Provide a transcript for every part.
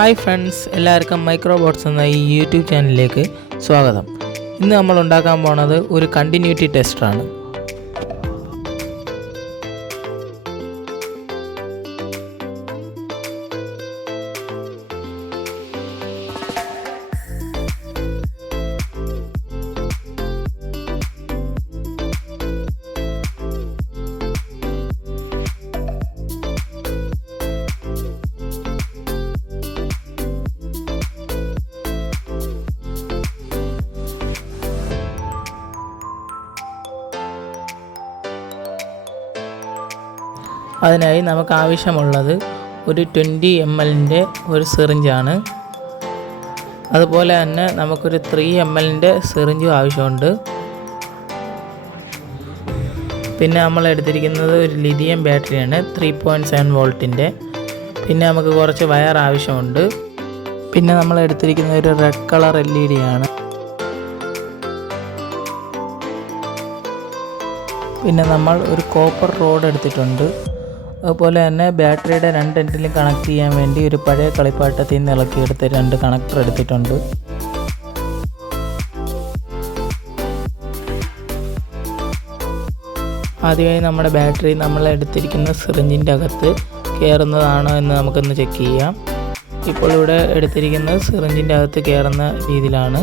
Hi friends, എല്ലാവർക്കും മൈക്രോബോട്ട്സ് എന്ന ഈ യൂട്യൂബ് ചാനലിലേക്ക് സ്വാഗതം. ഇന്ന് നമ്മൾ ഉണ്ടാക്കാൻ പോണത് ഒരു കണ്ടിന്യൂറ്റി ടെസ്റ്ററാണ്. അതിനായി നമുക്ക് ആവശ്യമുള്ളത് ഒരു 20 ml ഒരു സിറിഞ്ചാണ്. അതുപോലെ തന്നെ നമുക്കൊരു 3 ml സിറിഞ്ചും ആവശ്യമുണ്ട്. പിന്നെ നമ്മൾ എടുത്തിരിക്കുന്നത് ഒരു ലിഥിയം ബാറ്ററിയാണ് 3.7 വോൾട്ടിൻ്റെ. പിന്നെ നമുക്ക് കുറച്ച് വയർ ആവശ്യമുണ്ട്. പിന്നെ നമ്മൾ എടുത്തിരിക്കുന്നത് ഒരു റെഡ് കളർ LED ആണ്. പിന്നെ നമ്മൾ ഒരു കോപ്പർ റോഡ് എടുത്തിട്ടുണ്ട്. അതുപോലെ തന്നെ ബാറ്ററിയുടെ 2 എൻഡിലും കണക്ട് ചെയ്യാൻ വേണ്ടി ഒരു പഴയ കളിപ്പാട്ടത്തിൽ നിന്ന് ഇളക്കിയെടുത്ത് 2 കണക്ടർ എടുത്തിട്ടുണ്ട്. ആദ്യമായി നമ്മുടെ ബാറ്ററി നമ്മൾ എടുത്തിരിക്കുന്ന സിറിഞ്ചിൻ്റെ അകത്ത് കയറുന്നതാണോ എന്ന് നമുക്കൊന്ന് ചെക്ക് ചെയ്യാം. ഇപ്പോൾ ഇവിടെ എടുത്തിരിക്കുന്നത് സിറിഞ്ചിൻ്റെ അകത്ത് കയറുന്ന രീതിയിലാണ്.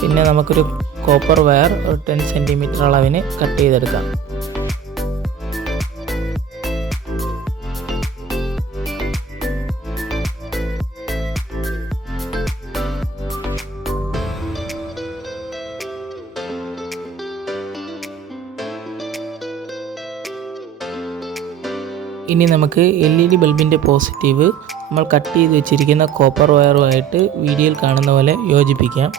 പിന്നെ നമുക്കൊരു കോപ്പർ വയർ 10 സെൻറ്റിമീറ്റർ അളവിന് കട്ട് ചെയ്തെടുക്കാം. ഇനി നമുക്ക് LED ബൾബിൻ്റെ പോസിറ്റീവ് നമ്മൾ കട്ട് ചെയ്ത് വെച്ചിരിക്കുന്ന കോപ്പർ വയറുമായിട്ട് വീഡിയോയിൽ കാണുന്ന പോലെ യോജിപ്പിക്കാം.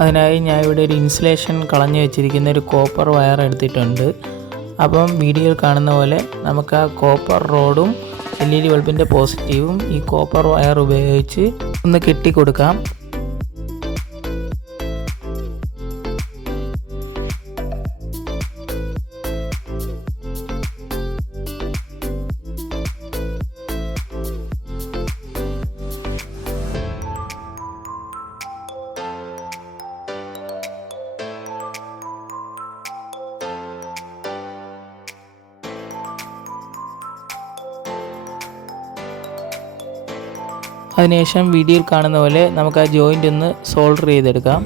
അതിനായി ഞാൻ ഇവിടെ ഒരു ഇൻസുലേഷൻ കളഞ്ഞു വെച്ചിരിക്കുന്ന ഒരു കോപ്പർ വയർ എടുത്തിട്ടുണ്ട്. അപ്പം വീഡിയോയിൽ കാണുന്ന പോലെ നമുക്ക് ആ കോപ്പർ റോഡും LED ബൾബിൻ്റെ പോസിറ്റീവും ഈ കോപ്പർ വയർ ഉപയോഗിച്ച് ഒന്ന് കെട്ടിക്കൊടുക്കാം. അതിനുശേഷം വീഡിയോയിൽ കാണുന്ന പോലെ നമുക്ക് ആ ജോയിൻ്റ് ഒന്ന് സോൾഡർ ചെയ്തെടുക്കാം.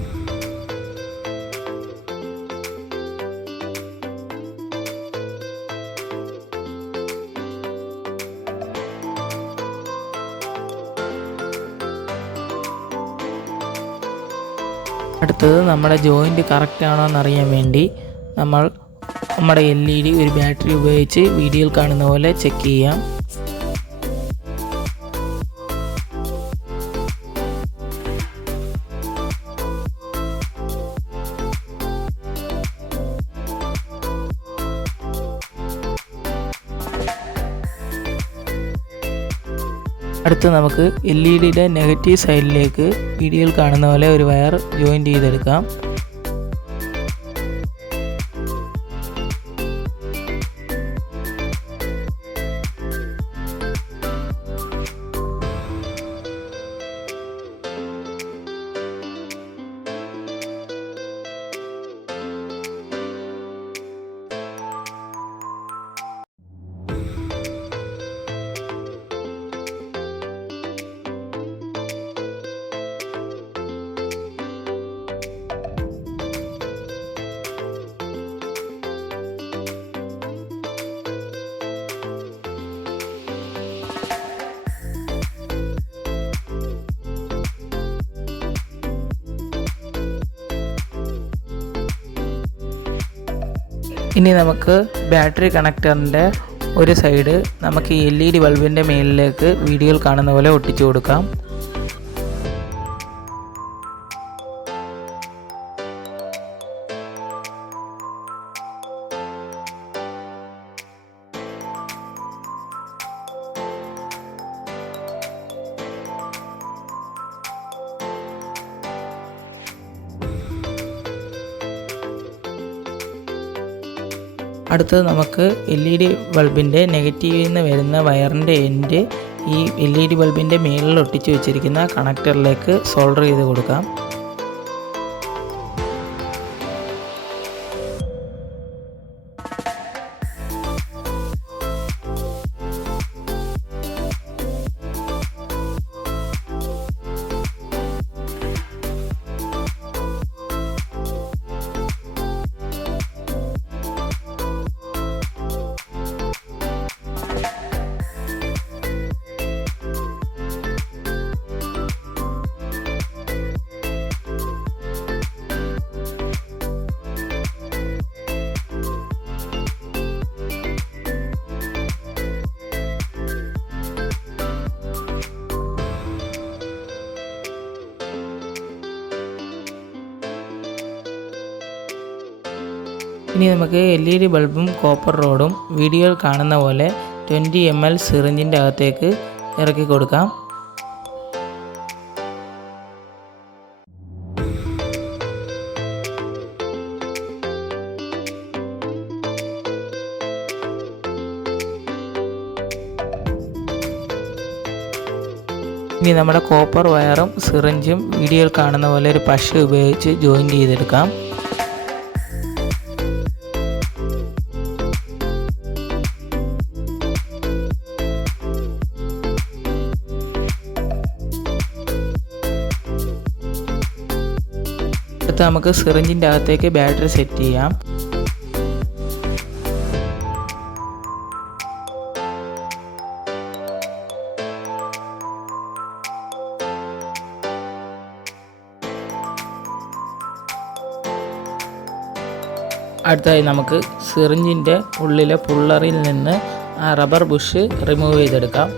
അടുത്തത് നമ്മുടെ ജോയിൻ്റ് കറക്റ്റ് ആണോ എന്നറിയാൻ വേണ്ടി നമ്മൾ നമ്മുടെ LED ഒരു ബാറ്ററി ഉപയോഗിച്ച് വീഡിയോയിൽ കാണുന്ന പോലെ ചെക്ക് ചെയ്യാം. അടുത്ത് നമുക്ക് LEDയുടെ നെഗറ്റീവ് സൈഡിലേക്ക് വീഡിയോയിൽ കാണുന്ന പോലെ ഒരു വയർ ജോയിൻ്റ് ചെയ്തെടുക്കാം. ഇനി നമുക്ക് ബാറ്ററി കണക്ടറിൻ്റെ ഒരു സൈഡ് നമുക്ക് ഈ LED ബൾബിൻ്റെ മേലിലേക്ക് വീഡിയോയിൽ കാണുന്ന പോലെ ഒട്ടിച്ചു കൊടുക്കാം. അടുത്തത് നമുക്ക് LED ബൾബിൻ്റെ നെഗറ്റീവിൽ നിന്ന് വരുന്ന വയറിൻ്റെ എൻഡ് ഈ LED ബൾബിൻ്റെ മേളിൽ ഒട്ടിച്ച് വെച്ചിരിക്കുന്ന കണക്ടറിലേക്ക് സോൾഡർ ചെയ്ത് കൊടുക്കാം. ഇനി നമുക്ക് LED ബൾബും കോപ്പർ റോഡും വീഡിയോയിൽ കാണുന്ന പോലെ 20 ml സിറിഞ്ചിൻ്റെ അകത്തേക്ക് ഇറക്കി കൊടുക്കാം. ഇനി നമ്മുടെ കോപ്പർ വയറും സിറിഞ്ചും വീഡിയോയിൽ കാണുന്ന പോലെ ഒരു പശ ഉപയോഗിച്ച് ജോയിൻ ചെയ്തെടുക്കാം. അടുത്ത നമുക്ക് സിറിഞ്ചിൻ്റെ അകത്തേക്ക് ബാറ്ററി സെറ്റ് ചെയ്യാം. അടുത്തതായി നമുക്ക് സിറിഞ്ചിൻ്റെ ഉള്ളിലെ പുള്ളറിൽ നിന്ന് ആ റബ്ബർ ബുഷ് റിമൂവ് ചെയ്തെടുക്കാം.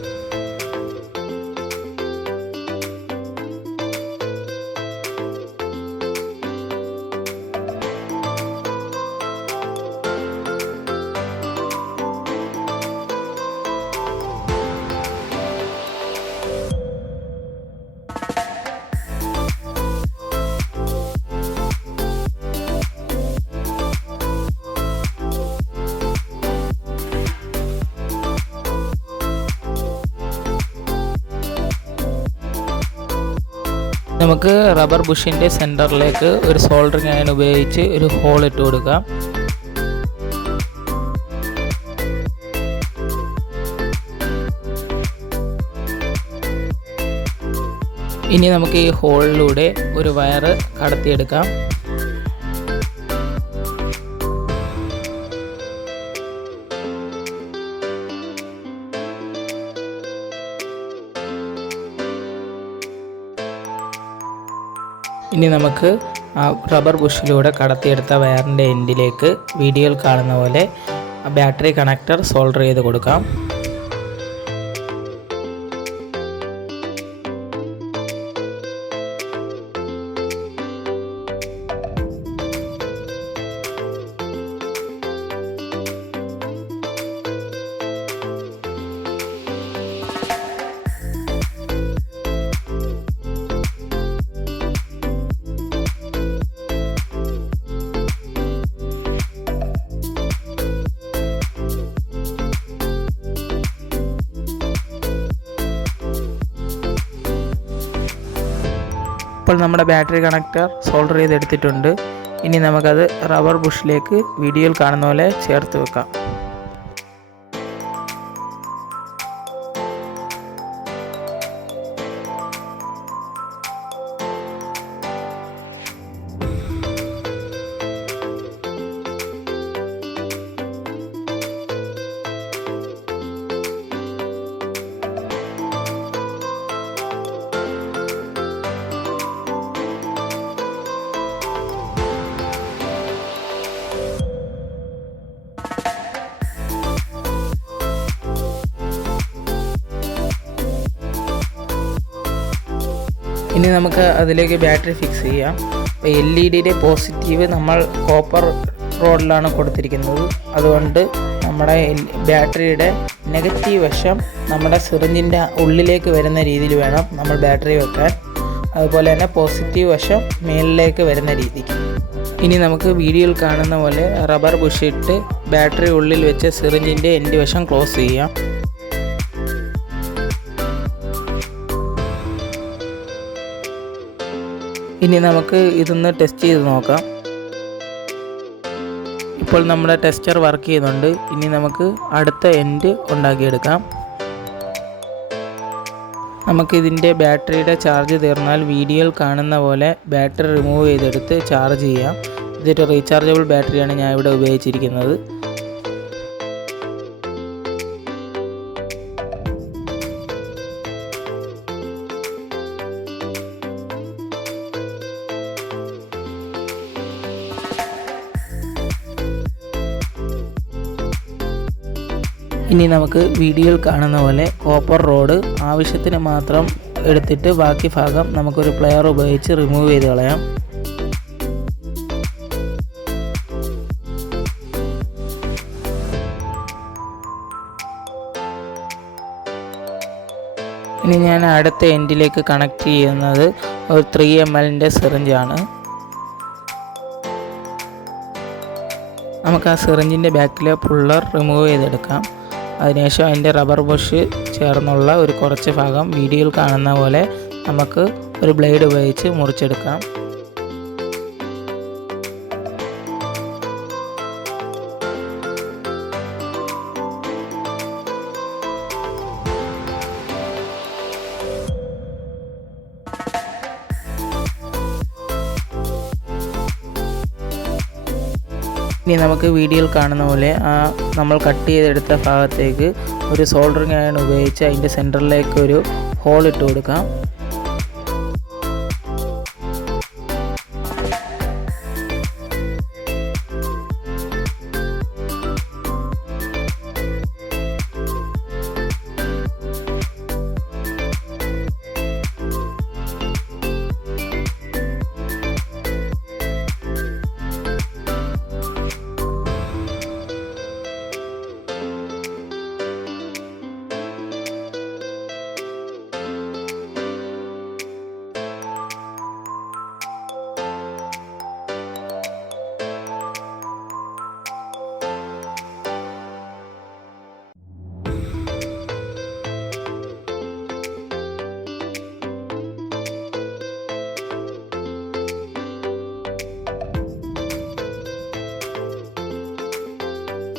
നമുക്ക് റബ്ബർ ബുഷിൻ്റെ സെൻറ്ററിലേക്ക് ഒരു സോൾഡറിങ് അയൺ ഉപയോഗിച്ച് ഒരു ഹോൾ ഇട്ട് കൊടുക്കാം. ഇനി നമുക്ക് ഈ ഹോളിലൂടെ ഒരു വയർ കടത്തിയെടുക്കാം. ഇനി നമുക്ക് ആ റബ്ബർ ബുഷിലൂടെ കടത്തിയെടുത്ത വയറിൻ്റെ എൻഡിലേക്ക് വീഡിയോയിൽ കാണുന്ന പോലെ ബാറ്ററി കണക്ടർ സോൾഡർ ചെയ്ത് കൊടുക്കാം. ഇപ്പോൾ നമ്മുടെ ബാറ്ററി കണക്ടർ സോൾഡർ ചെയ്തെടുത്തിട്ടുണ്ട്. ഇനി നമുക്കത് റബ്ബർ ബുഷിലേക്ക് വീഡിയോയിൽ കാണുന്ന പോലെ ചേർത്ത് വെക്കാം. ഇനി നമുക്ക് അതിലേക്ക് ബാറ്ററി ഫിക്സ് ചെയ്യാം. അപ്പോൾ LED പോസിറ്റീവ് നമ്മൾ കോപ്പർ റോഡിലാണ് കൊടുത്തിരിക്കുന്നത്. അതുകൊണ്ട് നമ്മുടെ ബാറ്ററിയുടെ നെഗറ്റീവ് വശം നമ്മുടെ സിറിഞ്ചിൻ്റെ ഉള്ളിലേക്ക് വരുന്ന രീതിയിൽ വേണം നമ്മൾ ബാറ്ററി വെക്കാൻ. അതുപോലെ തന്നെ പോസിറ്റീവ് വശം മേളിലേക്ക് വരുന്ന രീതിക്ക്. ഇനി നമുക്ക് വീഡിയോയിൽ കാണുന്ന പോലെ റബ്ബർ ബുഷ് ഇട്ട് ബാറ്ററി ഉള്ളിൽ വെച്ച് സിറിഞ്ചിൻ്റെ എൻഡ് വശം ക്ലോസ് ചെയ്യാം. ഇനി നമുക്ക് ഇതൊന്ന് ടെസ്റ്റ് ചെയ്ത് നോക്കാം. ഇപ്പോൾ നമ്മുടെ ടെസ്റ്റർ വർക്ക് ചെയ്യുന്നുണ്ട്. ഇനി നമുക്ക് അടുത്ത എൻഡ് ഉണ്ടാക്കിയെടുക്കാം. നമുക്കിതിൻ്റെ ബാറ്ററിയുടെ ചാർജ് തീർന്നാൽ വീഡിയോയിൽ കാണുന്ന പോലെ ബാറ്ററി റിമൂവ് ചെയ്തെടുത്ത് ചാർജ് ചെയ്യാം. ഇതൊരു റീചാർജബിൾ ബാറ്ററിയാണ് ഞാൻ ഇവിടെ ഉപയോഗിച്ചിരിക്കുന്നത്. ഇനി നമുക്ക് വീഡിയോയിൽ കാണുന്ന പോലെ കോപ്പർ റോഡ് ആവശ്യത്തിന് മാത്രം എടുത്തിട്ട് ബാക്കി ഭാഗം നമുക്കൊരു പ്ലെയർ ഉപയോഗിച്ച് റിമൂവ് ചെയ്ത് കളയാം. ഇനി ഞാൻ അടുത്ത എൻഡിലേക്ക് കണക്ട് ചെയ്യുന്നത് ഒരു 3 ml സിറിഞ്ചാണ്. നമുക്ക് ആ സിറിഞ്ചിൻ്റെ ബാക്കിലെ പുള്ളർ റിമൂവ് ചെയ്തെടുക്കാം. അതിനുശേഷം അതിൻ്റെ റബ്ബർ ബുഷ് ചേർന്നുള്ള ഒരു കുറച്ച് ഭാഗം വീഡിയോയിൽ കാണുന്ന പോലെ നമുക്ക് ഒരു ബ്ലേഡ് ഉപയോഗിച്ച് മുറിച്ചെടുക്കാം. ഇനി നമുക്ക് വീഡിയോയിൽ കാണുന്ന പോലെ നമ്മൾ കട്ട് ചെയ്തെടുത്ത ഭാഗത്തേക്ക് ഒരു സോൾഡറിങ് അയൺ ഉപയോഗിച്ച് അതിൻ്റെ സെൻറ്ററിലേക്ക് ഒരു ഹോൾ ഇട്ട് കൊടുക്കാം.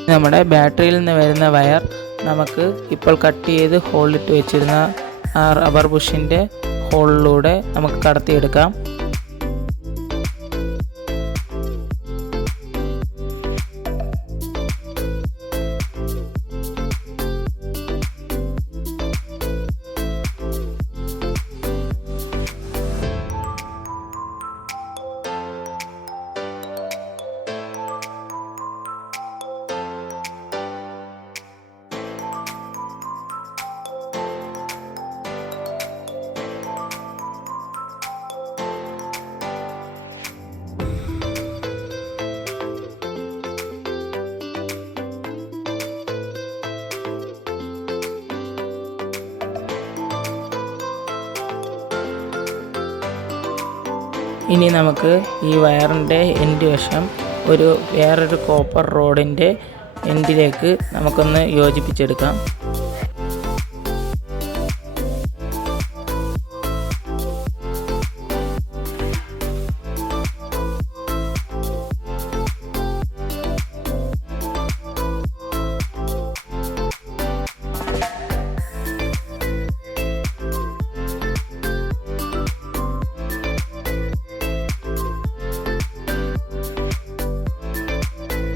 നമ്മുടെ ബാറ്ററിയിൽ നിന്ന് വരുന്ന വയർ നമുക്ക് ഇപ്പോൾ കട്ട് ചെയ്ത് ഹോളിട്ട് വെച്ചിരുന്ന ആ റബ്ബർ ബുഷിൻ്റെ ഹോളിലൂടെ നമുക്ക് കടത്തിയെടുക്കാം. ഇനി നമുക്ക് ഈ വയറിൻ്റെ എൻഡ് വശം വേറൊരു കോപ്പർ റോഡിൻ്റെ എൻഡിലേക്ക് നമുക്കൊന്ന് യോജിപ്പിച്ചെടുക്കാം.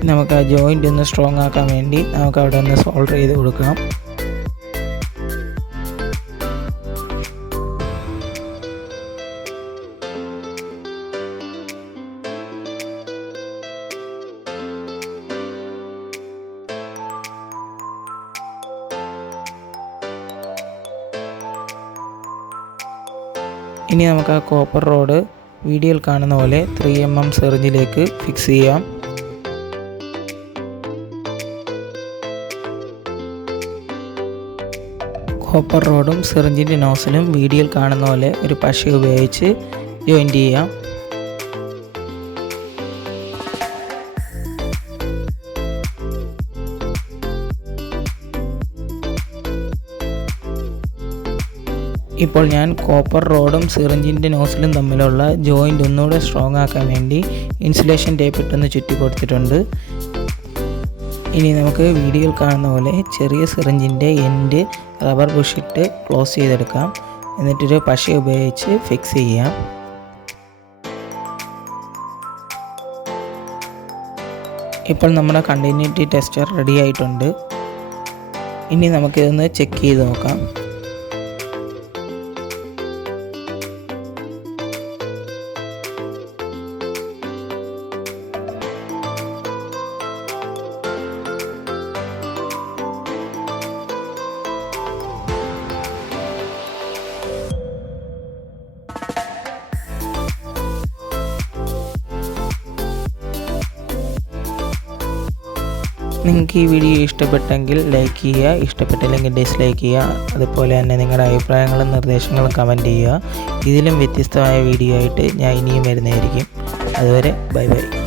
നമുക്ക് ആ ജോയിൻ്റ് ഒന്ന് സ്ട്രോങ് ആക്കാൻ വേണ്ടി നമുക്ക് അവിടെ ഒന്ന് സോൾഡർ ചെയ്ത് കൊടുക്കാം. ഇനി നമുക്ക് ആ കോപ്പർ റോഡ് വീഡിയോയിൽ കാണുന്ന പോലെ 3 mm സിറിഞ്ചിലേക്ക് ഫിക്സ് ചെയ്യാം. കോപ്പർ റോഡും സിറിഞ്ചിൻ്റെ നോസിലും വീഡിയോയിൽ കാണുന്ന പോലെ ഒരു പശ ഉപയോഗിച്ച് ജോയിൻ്റ് ചെയ്യാം. ഇപ്പോൾ ഞാൻ കോപ്പർ റോഡും സിറിഞ്ചിൻ്റെ നോസിലും തമ്മിലുള്ള ജോയിൻ്റ് ഒന്നുകൂടെ സ്ട്രോങ് ആക്കാൻ വേണ്ടി ഇൻസുലേഷൻ ടേപ്പ് ഇട്ടൊന്ന് ചുറ്റി കൊടുത്തിട്ടുണ്ട്. ഇനി നമുക്ക് വീഡിയോയിൽ കാണുന്ന പോലെ ചെറിയ സിറിഞ്ചിൻ്റെ എൻഡ് റബ്ബർ ബുഷിട്ട് ക്ലോസ് ചെയ്തെടുക്കാം. എന്നിട്ടൊരു പശ ഉപയോഗിച്ച് ഫിക്സ് ചെയ്യാം. ഇപ്പോൾ നമ്മുടെ കണ്ടിന്യൂറ്റി ടെസ്റ്റർ റെഡി ആയിട്ടുണ്ട്. ഇനി നമുക്കിതൊന്ന് ചെക്ക് ചെയ്ത് നോക്കാം. നിങ്ങൾക്ക് ഈ വീഡിയോ ഇഷ്ടപ്പെട്ടെങ്കിൽ ലൈക്ക് ചെയ്യുക, ഇഷ്ടപ്പെട്ടില്ലെങ്കിൽ ഡിസ്ലൈക്ക് ചെയ്യുക. അതുപോലെ തന്നെ നിങ്ങളുടെ അഭിപ്രായങ്ങളും നിർദ്ദേശങ്ങളും കമൻറ്റ് ചെയ്യുക. ഇതിലും വ്യത്യസ്തമായ വീഡിയോ ആയിട്ട് ഞാൻ ഇനിയും വരുന്നതായിരിക്കും. അതുവരെ ബൈ ബൈ.